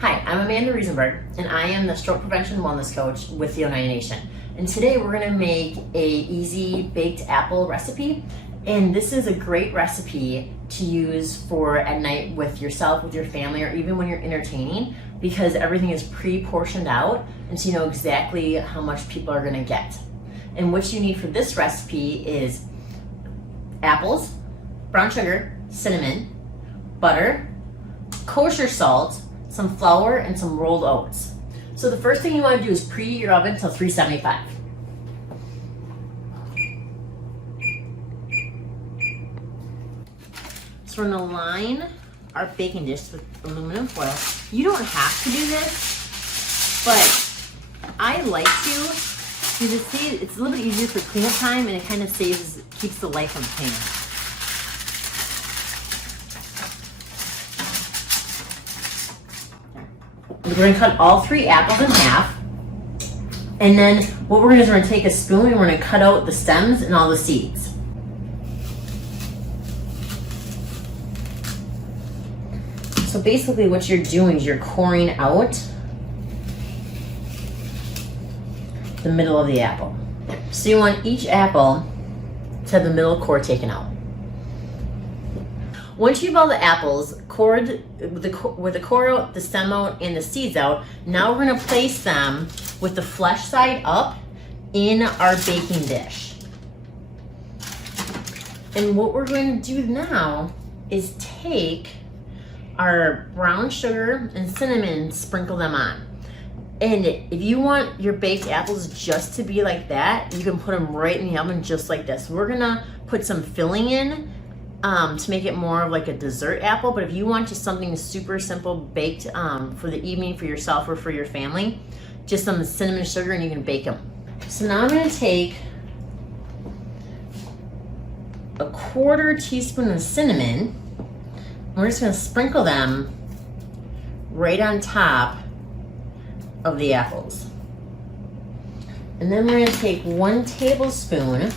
Hi, I'm Amanda Riesenberg, and I am the Stroke Prevention Wellness Coach with the Oneida Nation. And today we're going to make a easy baked apple recipe. And this is a great recipe to use for at night with yourself, with your family, or even when you're entertaining, because everything is pre-portioned out, and so you know exactly how much people are going to get. And what you need for this recipe is apples, brown sugar, cinnamon, butter, kosher salt, some flour, and some rolled oats. So the first thing you want to do is preheat your oven to 375. So we're going to line our baking dish with aluminum foil. You don't have to do this, but I like to, because it's a little bit easier for cleanup time, and it kind of keeps the life of the pan. We're going to cut all 3 apples in half, and then what we're going to do is we're going to take a spoon and we're going to cut out the stems and all the seeds. So basically what you're doing is you're coring out the middle of the apple. So you want each apple to have the middle core taken out. Once you have all the apples cored with the core out, the stem out, and the seeds out, now we're going to place them with the flesh side up in our baking dish. And what we're going to do now is take our brown sugar and cinnamon and sprinkle them on. And if you want your baked apples just to be like that, you can put them right in the oven just like this. We're going to put some filling in to make it more of like a dessert apple, but if you want just something super simple baked for the evening for yourself or for your family, just some cinnamon sugar and you can bake them. So now I'm going to take a 1/4 teaspoon of cinnamon. We're just going to sprinkle them right on top of the apples. And then we're going to take 1 tablespoon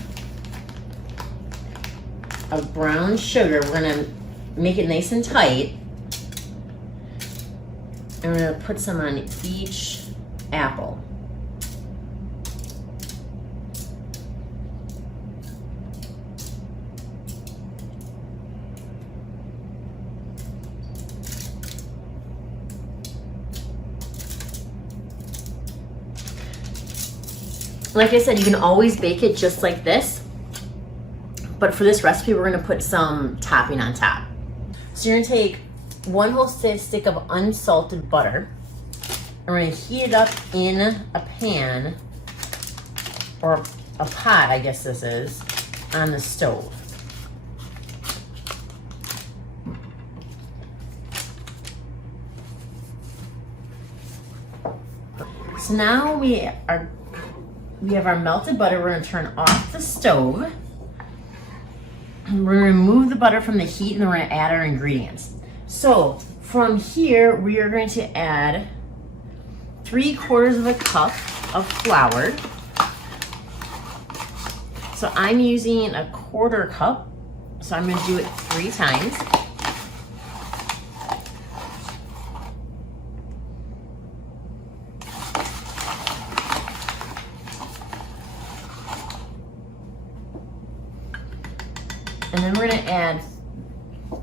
of brown sugar. We're going to make it nice and tight, and we're going to put some on each apple. Like I said, you can always bake it just like this, but for this recipe, we're going to put some topping on top. So you're going to take 1 whole stick of unsalted butter, and we're going to heat it up in a pan, or a pot, I guess this is, on the stove. So now we have our melted butter. We're going to turn off the stove. We're going to remove the butter from the heat, and then we're going to add our ingredients. So from here, we are going to add 3/4 cup of flour. So I'm using a 1/4 cup, so I'm going to do it 3 times. And then we're going to add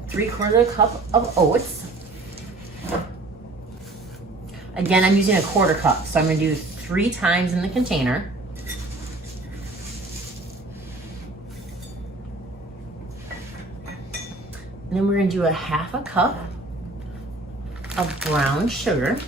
3/4 cup of oats. Again, I'm using a 1/4 cup, so I'm going to do 3 times in the container. And then we're going to do a 1/2 cup of brown sugar.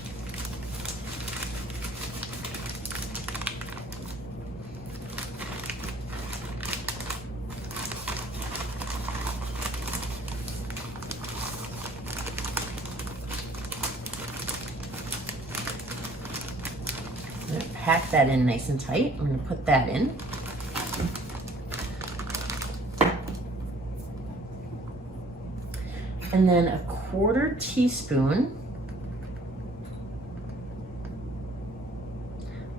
Pack that in nice and tight. I'm going to put that in. And then a 1/4 teaspoon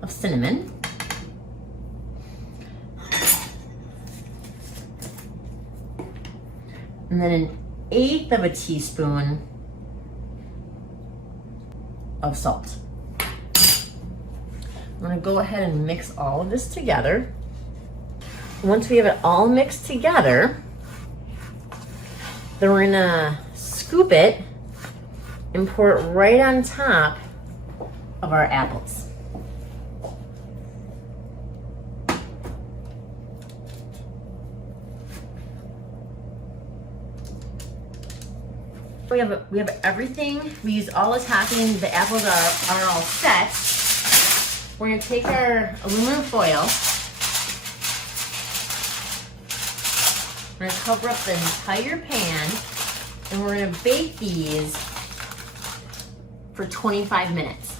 of cinnamon. And then 1/8 of a teaspoon of salt. I'm gonna go ahead and mix all of this together. Once we have it all mixed together, then we're gonna scoop it and pour it right on top of our apples. We have everything. We used all the toppings. The apples are all set. We're gonna take our aluminum foil. We're gonna cover up the entire pan, and we're gonna bake these for 25 minutes.